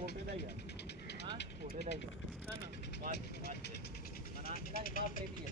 कोटे दा ही है। हां कोटे दा ही है ना बात मना ना बात रेडी है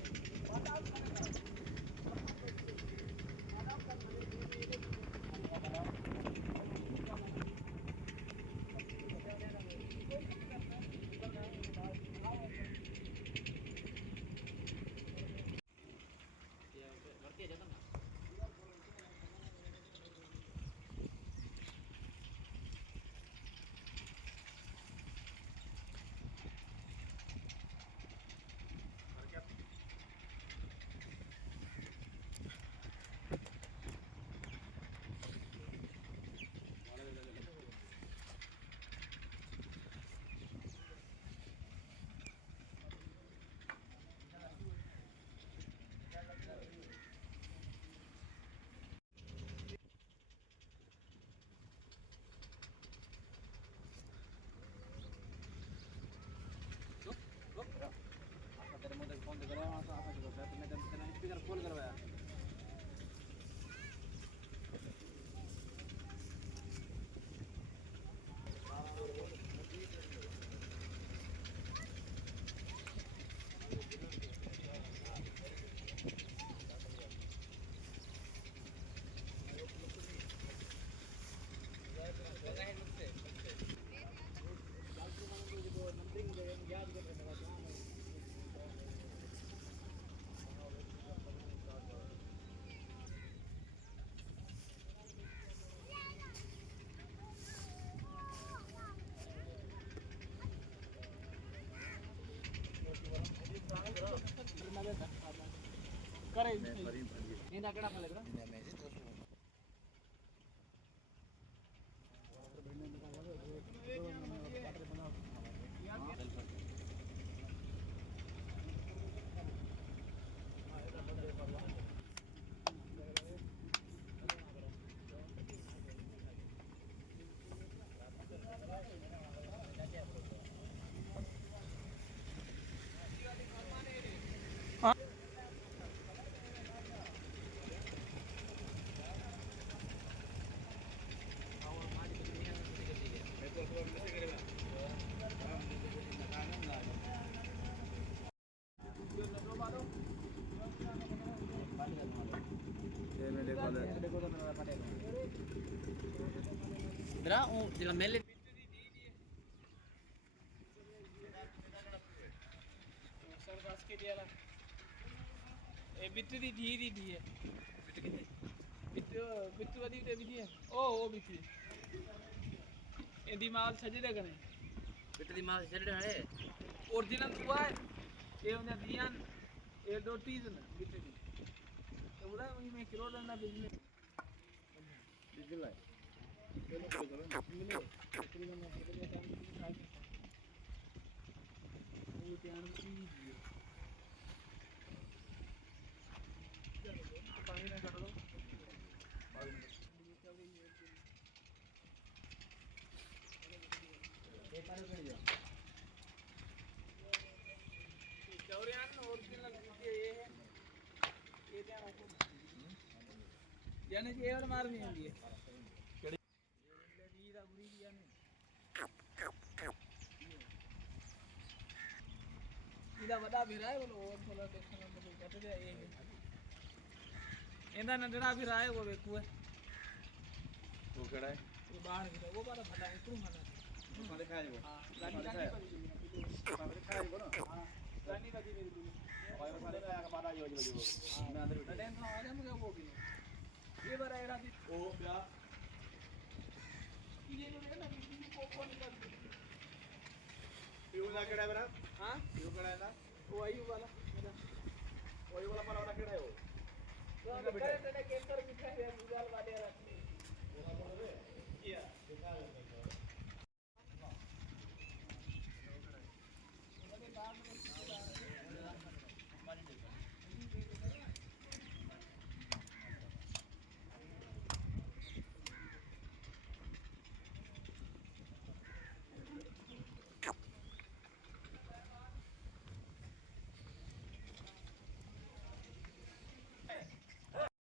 स्पीकर फुल करवाया करे नहीं ना केड़ा फले Berapa? Jalan melit. बिट्टू दी धी है बिट्टू वाली विधि है ओ बिट्टू एदी माल सजड़े कने बिट्टू दी माल सजड़े है ओरिजिनल हुआ है ये उन्हें दियान ये दो चीज ना बिट्टू दी तो बोला मैं किलो लेना बिजनेस बिजनेस चलो करो मिले तकरीबन वो ध्यान की पानी में कर दो ये पानी कर दिया चौरियान ओरिजिनल ये है ये ध्यान रखो यानी ये और मारनी है ये केड़ी दी दा बुरी दी यानी इदा वडा भिरा है बोलो और थोड़ा देखना मतलब कट गया ये इंदा नंडड़ा भिरा है वो वेखू है वो केड़ा है वो बाहर भिरा वो बारा भला है तू मना मारे खाए वो हां गाड़ी खाए मारे खाए वो ना हां गाड़ी बदी मेरी दूर और सारे खाया का बारा योज बजी वो मैं अंदर बैठा टेंशन आ जा मुझे वो भी ये बारा एड़ा दी ओ क्या ये जो देखना बिजली को कौन कर फ्यूज आ केड़ा है बरा हां फ्यूज केड़ा है ना वो आई वाला मेरा वही वाला पर वाला केड़ा है वो तो करे तेरे केंकर बिठा है मुगाल वाले रखने ये दिखा